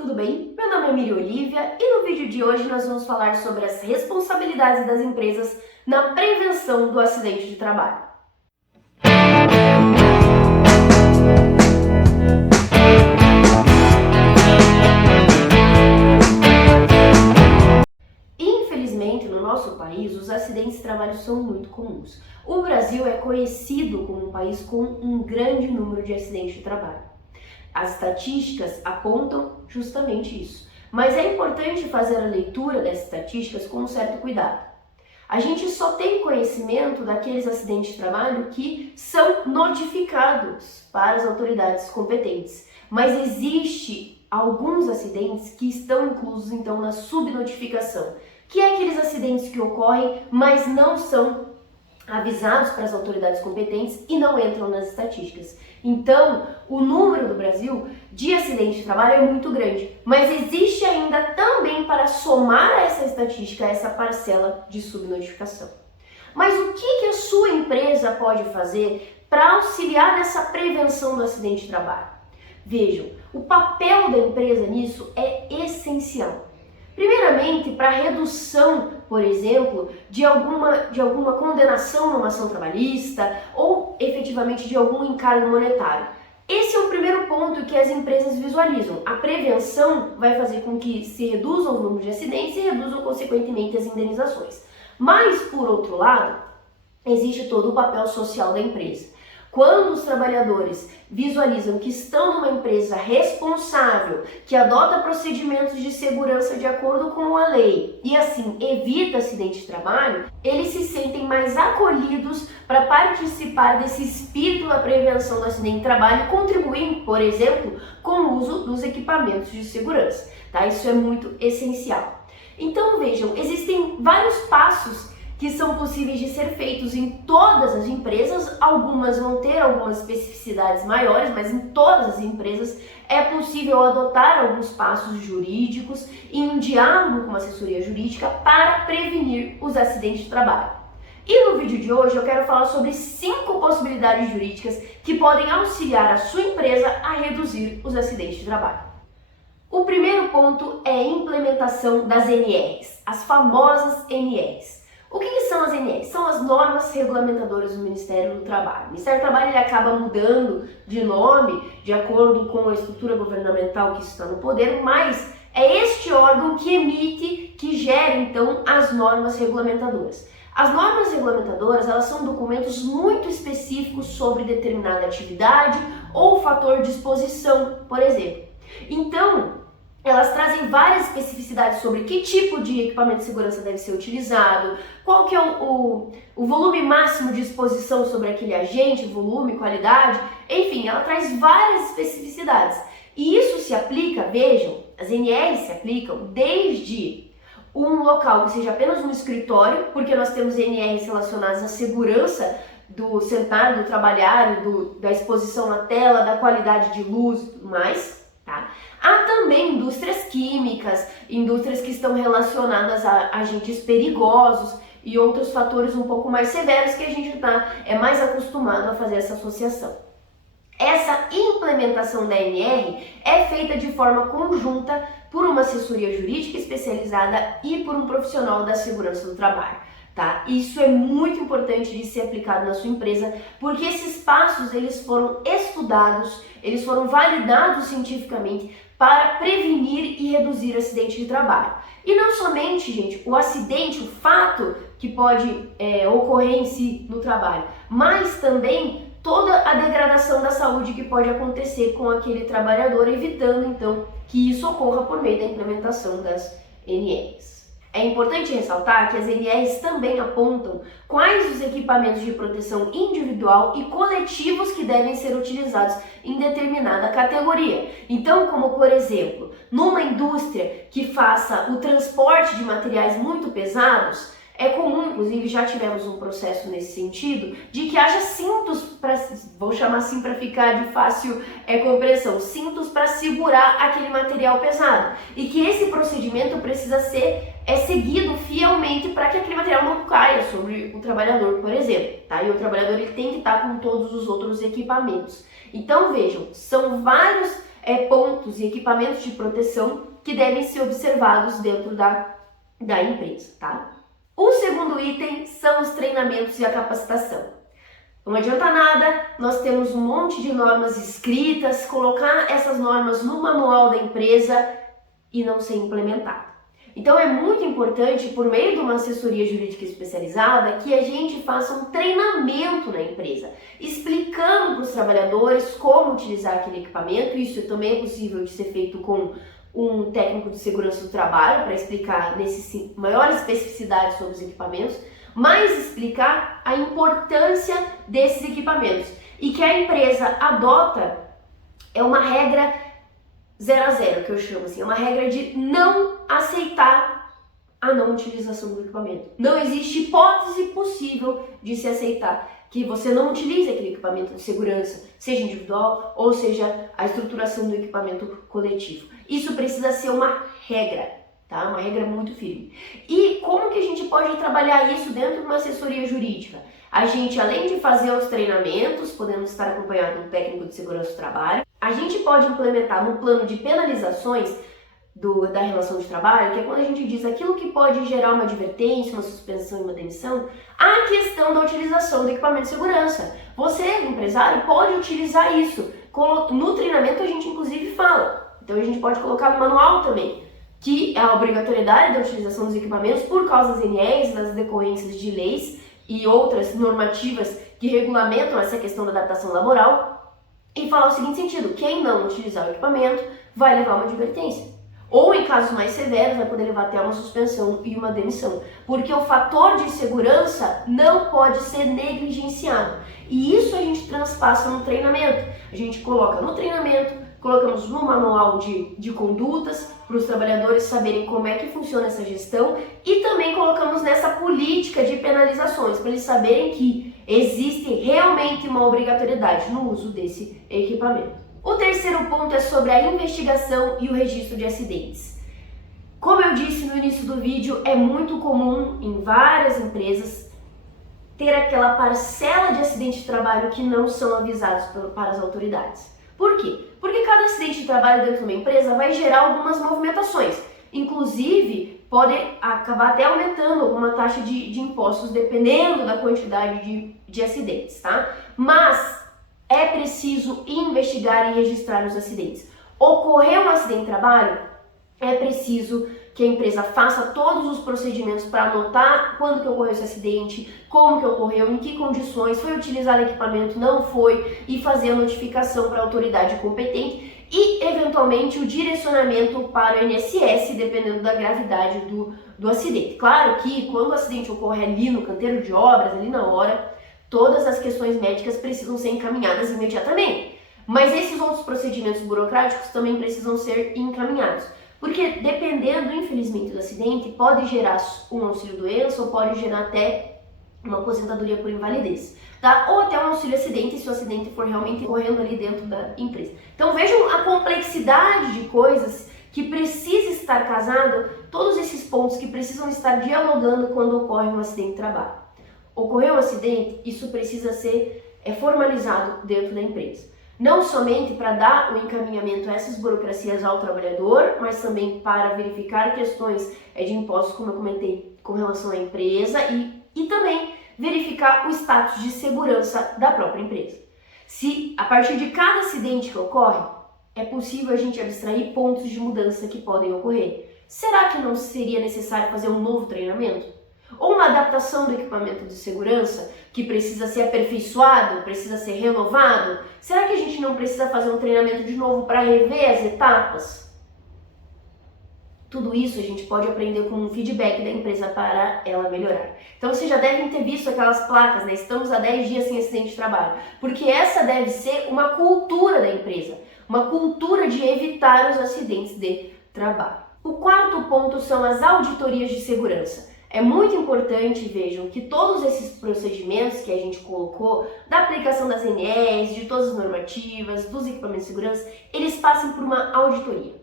tudo bem? Meu nome é Miri Olivia e no vídeo de hoje nós vamos falar sobre as responsabilidades das empresas na prevenção do acidente de trabalho. Infelizmente, no nosso país, os acidentes de trabalho são muito comuns. O Brasil é conhecido como um país com um grande número de acidentes de trabalho. As estatísticas apontam justamente isso, mas é importante fazer a leitura dessas estatísticas com um certo cuidado. A gente só tem conhecimento daqueles acidentes de trabalho que são notificados para as autoridades competentes, mas existe alguns acidentes que estão inclusos então na subnotificação, que é aqueles acidentes que ocorrem, mas não são avisados para as autoridades competentes e não entram nas estatísticas. Então, o número do Brasil de acidentes de trabalho é muito grande, mas existe ainda também para somar a essa estatística essa parcela de subnotificação. Mas o que a sua empresa pode fazer para auxiliar nessa prevenção do acidente de trabalho? Vejam, o papel da empresa nisso é essencial. Primeiramente, para redução, por exemplo, de alguma condenação numa ação trabalhista ou efetivamente de algum encargo monetário. Esse é o primeiro ponto que as empresas visualizam. A prevenção vai fazer com que se reduzam os números de acidentes e reduzam consequentemente as indenizações. Mas, por outro lado, existe todo o papel social da empresa. Quando os trabalhadores visualizam que estão numa empresa responsável, que adota procedimentos de segurança de acordo com a lei e assim evita acidente de trabalho, eles se sentem mais acolhidos para participar desse espírito da prevenção do acidente de trabalho, contribuindo, por exemplo, com o uso dos equipamentos de segurança. Tá? Isso é muito essencial. Então vejam, existem vários passos que são possíveis de ser feitos em todas as empresas. Algumas vão ter algumas especificidades maiores, mas em todas as empresas é possível adotar alguns passos jurídicos e um diálogo com uma assessoria jurídica para prevenir os acidentes de trabalho. E no vídeo de hoje eu quero falar sobre 5 possibilidades jurídicas que podem auxiliar a sua empresa a reduzir os acidentes de trabalho. O primeiro ponto é a implementação das NRs, as famosas NRs. O que são as NRs? São as normas regulamentadoras do Ministério do Trabalho. O Ministério do Trabalho ele acaba mudando de nome de acordo com a estrutura governamental que está no poder, mas é este órgão que emite, que gera então as normas regulamentadoras. As normas regulamentadoras elas são documentos muito específicos sobre determinada atividade ou fator de exposição, por exemplo. Então, elas trazem várias especificidades sobre que tipo de equipamento de segurança deve ser utilizado, qual que é o volume máximo de exposição sobre aquele agente, volume, qualidade, enfim, ela traz várias especificidades. E isso se aplica, vejam, as NRs se aplicam desde um local que seja apenas um escritório, porque nós temos NRs relacionadas à segurança do sentar, do trabalhar, da exposição na tela, da qualidade de luz e tudo mais. Tá? Há também indústrias químicas, indústrias que estão relacionadas a agentes perigosos e outros fatores um pouco mais severos que a gente é mais acostumado a fazer essa associação. Essa implementação da NR é feita de forma conjunta por uma assessoria jurídica especializada e por um profissional da segurança do trabalho. Tá? Isso é muito importante de ser aplicado na sua empresa, porque esses passos eles foram estudados, eles foram validados cientificamente para prevenir e reduzir acidente de trabalho. E não somente, gente, o acidente, o fato que pode ocorrer em si no trabalho, mas também toda a degradação da saúde que pode acontecer com aquele trabalhador, evitando então que isso ocorra por meio da implementação das NRs. É importante ressaltar que as NRs também apontam quais os equipamentos de proteção individual e coletivos que devem ser utilizados em determinada categoria. Então, como por exemplo, numa indústria que faça o transporte de materiais muito pesados, é comum, inclusive já tivemos um processo nesse sentido, de que haja cintos, vou chamar assim para ficar de fácil compreensão, cintos para segurar aquele material pesado. E que esse procedimento precisa ser seguido fielmente para que aquele material não caia sobre o trabalhador, por exemplo. Tá? E o trabalhador ele tem que estar com todos os outros equipamentos. Então vejam, são vários pontos e equipamentos de proteção que devem ser observados dentro da empresa, tá? O segundo item são os treinamentos e a capacitação. Não adianta nada nós temos um monte de normas escritas, colocar essas normas no manual da empresa e não ser implementado. Então é muito importante, por meio de uma assessoria jurídica especializada, que a gente faça um treinamento na empresa, explicando para os trabalhadores como utilizar aquele equipamento. Isso também é possível de ser feito com um técnico de segurança do trabalho, para explicar maior especificidade sobre os equipamentos, mas explicar a importância desses equipamentos. E que a empresa adota uma regra 0 a 0, que eu chamo assim, é uma regra de não aceitar a não utilização do equipamento. Não existe hipótese possível de se aceitar que você não utilize aquele equipamento de segurança, seja individual ou seja a estruturação do equipamento coletivo. Isso precisa ser uma regra, tá? Uma regra muito firme. E como que a gente pode trabalhar isso dentro de uma assessoria jurídica? A gente, além de fazer os treinamentos, podemos estar acompanhado do técnico de segurança do trabalho, a gente pode implementar no plano de penalizações da relação de trabalho, que é quando a gente diz aquilo que pode gerar uma advertência, uma suspensão e uma demissão, a questão da utilização do equipamento de segurança. Você, empresário, pode utilizar isso. No treinamento a gente inclusive fala. Então a gente pode colocar no manual também, que a obrigatoriedade da utilização dos equipamentos por causa das NEs, das decorrências de leis e outras normativas que regulamentam essa questão da adaptação laboral, e falar o seguinte sentido: quem não utilizar o equipamento vai levar uma advertência. Ou, em casos mais severos, vai poder levar até uma suspensão e uma demissão. Porque o fator de segurança não pode ser negligenciado. E isso a gente transpassa no treinamento. A gente coloca no treinamento, colocamos no manual de condutas, para os trabalhadores saberem como é que funciona essa gestão, e também colocamos nessa política de penalizações, para eles saberem que existe realmente uma obrigatoriedade no uso desse equipamento. O terceiro ponto é sobre a investigação e o registro de acidentes. Como eu disse no início do vídeo, é muito comum em várias empresas ter aquela parcela de acidentes de trabalho que não são avisados para as autoridades. Por quê? Porque cada acidente de trabalho dentro de uma empresa vai gerar algumas movimentações. Inclusive, pode acabar até aumentando alguma taxa de impostos, dependendo da quantidade de acidentes, tá? Mas é preciso investigar e registrar os acidentes. Ocorreu um acidente de trabalho, é preciso que a empresa faça todos os procedimentos para anotar quando que ocorreu esse acidente, como que ocorreu, em que condições, foi utilizado equipamento, não foi, e fazer a notificação para a autoridade competente e, eventualmente, o direcionamento para o INSS, dependendo da gravidade do acidente. Claro que quando o acidente ocorre ali no canteiro de obras, ali na hora, todas as questões médicas precisam ser encaminhadas imediatamente. Mas esses outros procedimentos burocráticos também precisam ser encaminhados. Porque dependendo, infelizmente, do acidente, pode gerar um auxílio-doença ou pode gerar até uma aposentadoria por invalidez, tá? Ou até um auxílio-acidente se o acidente for realmente ocorrendo ali dentro da empresa. Então vejam a complexidade de coisas que precisa estar casado, todos esses pontos que precisam estar dialogando quando ocorre um acidente de trabalho. Ocorreu um acidente, isso precisa ser formalizado dentro da empresa. Não somente para dar o encaminhamento a essas burocracias ao trabalhador, mas também para verificar questões de impostos, como eu comentei, com relação à empresa e também verificar o status de segurança da própria empresa. Se a partir de cada acidente que ocorre, é possível a gente abstrair pontos de mudança que podem ocorrer. Será que não seria necessário fazer um novo treinamento? Ou uma adaptação do equipamento de segurança que precisa ser aperfeiçoado, precisa ser renovado? Será que a gente não precisa fazer um treinamento de novo para rever as etapas? Tudo isso a gente pode aprender com um feedback da empresa para ela melhorar. Então vocês já devem ter visto aquelas placas, né? Estamos há 10 dias sem acidente de trabalho. Porque essa deve ser uma cultura da empresa, uma cultura de evitar os acidentes de trabalho. O quarto ponto são as auditorias de segurança. É muito importante, vejam, que todos esses procedimentos que a gente colocou, da aplicação das NEs, de todas as normativas, dos equipamentos de segurança, eles passem por uma auditoria.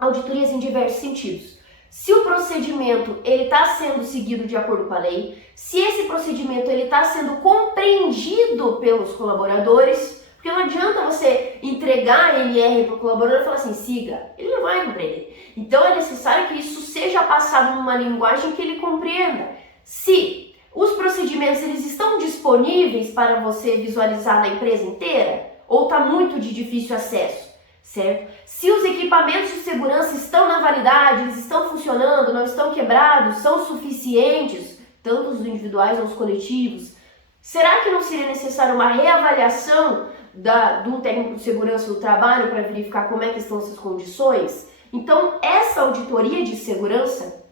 Auditorias em diversos sentidos. Se o procedimento está sendo seguido de acordo com a lei, se esse procedimento está sendo compreendido pelos colaboradores, Porque não adianta você entregar a NR para o colaborador e falar assim, siga, ele não vai compreender. Então é necessário que isso seja passado numa linguagem que ele compreenda. Se os procedimentos eles estão disponíveis para você visualizar na empresa inteira, ou está muito de difícil acesso, certo? Se os equipamentos de segurança estão na validade, eles estão funcionando, não estão quebrados, são suficientes, tanto os individuais ou os coletivos, será que não seria necessário uma reavaliação de um técnico de segurança do trabalho para verificar como é que estão essas condições? Então, essa auditoria de segurança,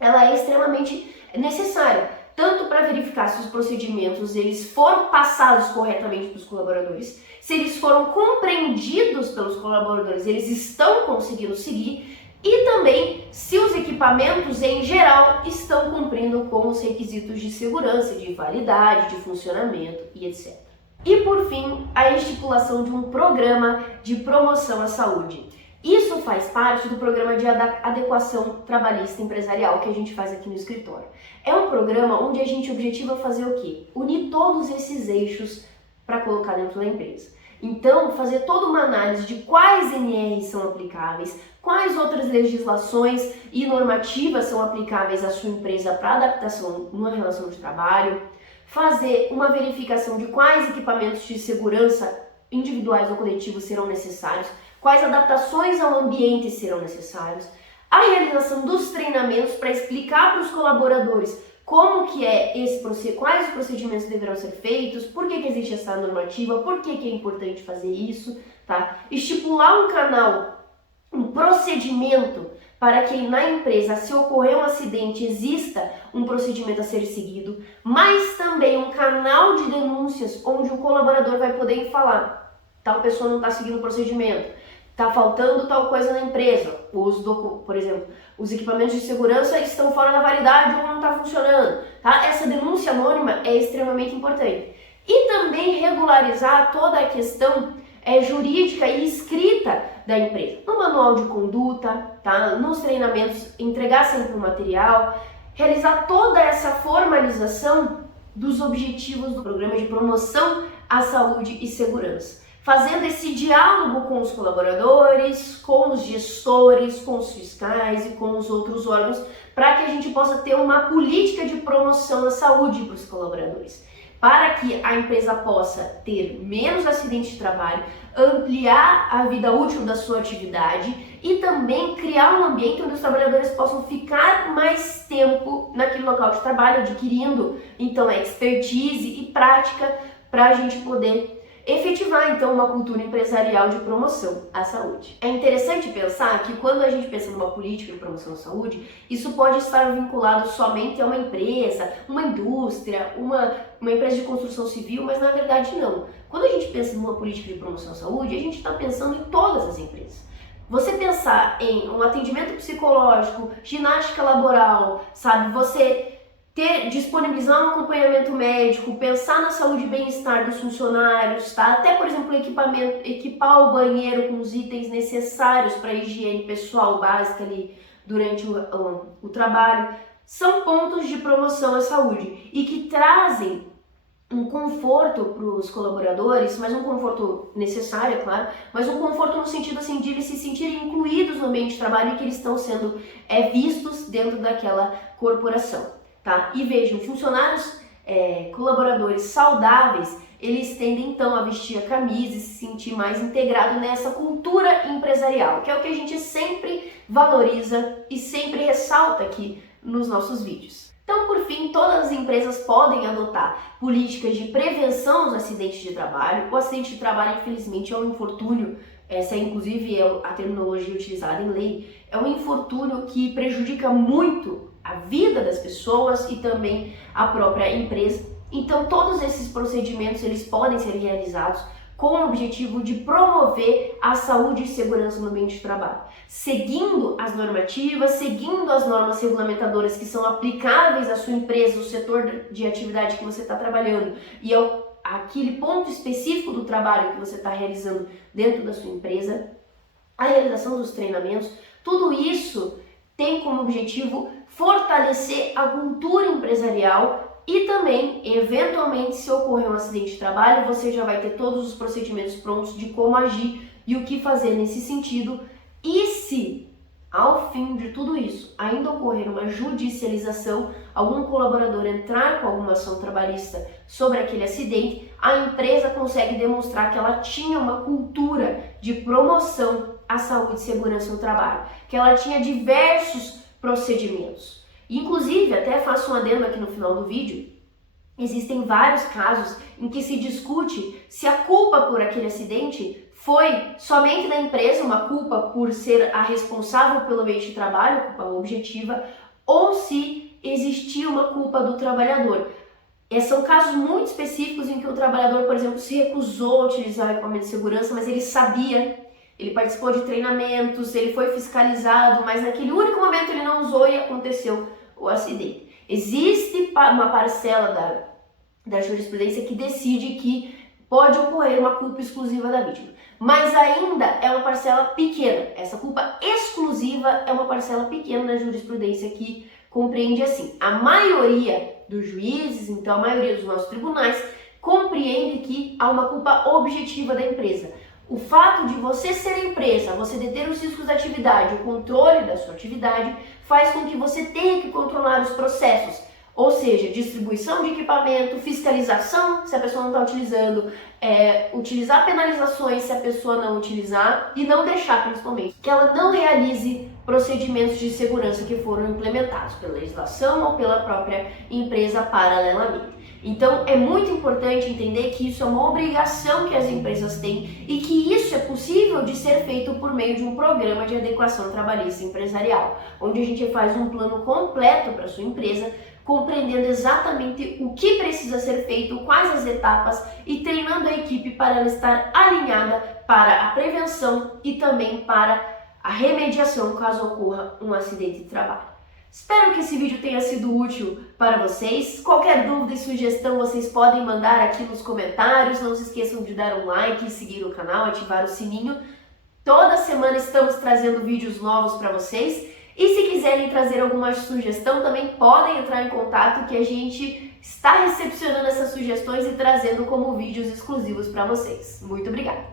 ela é extremamente necessária, tanto para verificar se os procedimentos eles foram passados corretamente para os colaboradores, se eles foram compreendidos pelos colaboradores, eles estão conseguindo seguir, e também se os equipamentos em geral estão cumprindo com os requisitos de segurança, de validade, de funcionamento e etc. E por fim, a estipulação de um programa de promoção à saúde. Isso faz parte do programa de adequação trabalhista empresarial que a gente faz aqui no escritório. É um programa onde a gente objetiva fazer o quê? Unir todos esses eixos para colocar dentro da empresa. Então, fazer toda uma análise de quais NRs são aplicáveis, quais outras legislações e normativas são aplicáveis à sua empresa para adaptação numa relação de trabalho, fazer uma verificação de quais equipamentos de segurança individuais ou coletivos serão necessários, quais adaptações ao ambiente serão necessários, a realização dos treinamentos para explicar para os colaboradores como que é quais os procedimentos deverão ser feitos, por que existe essa normativa, por que é importante fazer isso, tá? Estipular um canal, um procedimento para que na empresa, se ocorrer um acidente, exista um procedimento a ser seguido, mas também um canal de denúncias onde o colaborador vai poder falar, tal pessoa não está seguindo o procedimento, está faltando tal coisa na empresa, por exemplo, os equipamentos de segurança estão fora da validade ou não está funcionando, tá? Essa denúncia anônima é extremamente importante. E também regularizar toda a questão jurídica e escrita da empresa, no manual de conduta, tá? Nos treinamentos, entregar sempre o material, realizar toda essa formalização dos objetivos do programa de promoção à saúde e segurança, fazendo esse diálogo com os colaboradores, com os gestores, com os fiscais e com os outros órgãos, para que a gente possa ter uma política de promoção à saúde para os colaboradores, para que a empresa possa ter menos acidentes de trabalho, ampliar a vida útil da sua atividade e também criar um ambiente onde os trabalhadores possam ficar mais tempo naquele local de trabalho, adquirindo então expertise e prática para a gente poder efetivar então uma cultura empresarial de promoção à saúde. É interessante pensar que quando a gente pensa numa política de promoção à saúde, isso pode estar vinculado somente a uma empresa, uma indústria, uma empresa de construção civil, mas na verdade não. Quando a gente pensa numa política de promoção à saúde, a gente está pensando em todas as empresas. Você pensar em um atendimento psicológico, ginástica laboral, sabe, você disponibilizar um acompanhamento médico, pensar na saúde e bem-estar dos funcionários, tá? Até, por exemplo, equipar o banheiro com os itens necessários para a higiene pessoal básica ali durante o trabalho, são pontos de promoção à saúde e que trazem um conforto para os colaboradores, mas um conforto necessário, é claro, mas um conforto no sentido assim de eles se sentirem incluídos no ambiente de trabalho e que eles estão sendo vistos dentro daquela corporação. Tá? E vejam, funcionários, colaboradores saudáveis, eles tendem então a vestir a camisa e se sentir mais integrado nessa cultura empresarial, que é o que a gente sempre valoriza e sempre ressalta aqui nos nossos vídeos. Então, por fim, todas as empresas podem adotar políticas de prevenção dos acidentes de trabalho. O acidente de trabalho, infelizmente, é um infortúnio, essa inclusive é a terminologia utilizada em lei, é um infortúnio que prejudica muito a vida das pessoas e também a própria empresa. Então, todos esses procedimentos eles podem ser realizados com o objetivo de promover a saúde e segurança no ambiente de trabalho, seguindo as normativas, seguindo as normas regulamentadoras que são aplicáveis à sua empresa, o setor de atividade que você está trabalhando e aquele ponto específico do trabalho que você está realizando dentro da sua empresa, a realização dos treinamentos, tudo isso tem como objetivo fortalecer a cultura empresarial e também, eventualmente, se ocorrer um acidente de trabalho, você já vai ter todos os procedimentos prontos de como agir e o que fazer nesse sentido. E se, ao fim de tudo isso, ainda ocorrer uma judicialização, algum colaborador entrar com alguma ação trabalhista sobre aquele acidente, a empresa consegue demonstrar que ela tinha uma cultura de promoção à saúde e segurança no trabalho, que ela tinha diversos procedimentos. Inclusive, até faço um adendo aqui no final do vídeo, existem vários casos em que se discute se a culpa por aquele acidente foi somente da empresa, uma culpa por ser a responsável pelo ambiente de trabalho, culpa objetiva, ou se existia uma culpa do trabalhador. São casos muito específicos em que o trabalhador, por exemplo, se recusou a utilizar o equipamento de segurança, mas ele sabia, ele participou de treinamentos, ele foi fiscalizado, mas naquele único momento ele não usou e aconteceu o acidente. Existe uma parcela da jurisprudência que decide que pode ocorrer uma culpa exclusiva da vítima, mas ainda é uma parcela pequena. Essa culpa exclusiva é uma parcela pequena da jurisprudência que compreende assim. A maioria dos juízes, então a maioria dos nossos tribunais, compreende que há uma culpa objetiva da empresa. O fato de você ser empresa, você deter os riscos da atividade, o controle da sua atividade, faz com que você tenha que controlar os processos, ou seja, distribuição de equipamento, fiscalização se a pessoa não está utilizando, utilizar penalizações se a pessoa não utilizar e não deixar, principalmente, que ela não realize procedimentos de segurança que foram implementados pela legislação ou pela própria empresa paralelamente. Então, é muito importante entender que isso é uma obrigação que as empresas têm e que isso é possível de ser feito por meio de um programa de adequação trabalhista empresarial, onde a gente faz um plano completo para a sua empresa, compreendendo exatamente o que precisa ser feito, quais as etapas e treinando a equipe para ela estar alinhada para a prevenção e também para a remediação caso ocorra um acidente de trabalho. Espero que esse vídeo tenha sido útil para vocês. Qualquer dúvida e sugestão vocês podem mandar aqui nos comentários. Não se esqueçam de dar um like, seguir o canal, ativar o sininho. Toda semana estamos trazendo vídeos novos para vocês. E se quiserem trazer alguma sugestão, também podem entrar em contato que a gente está recepcionando essas sugestões e trazendo como vídeos exclusivos para vocês. Muito obrigada!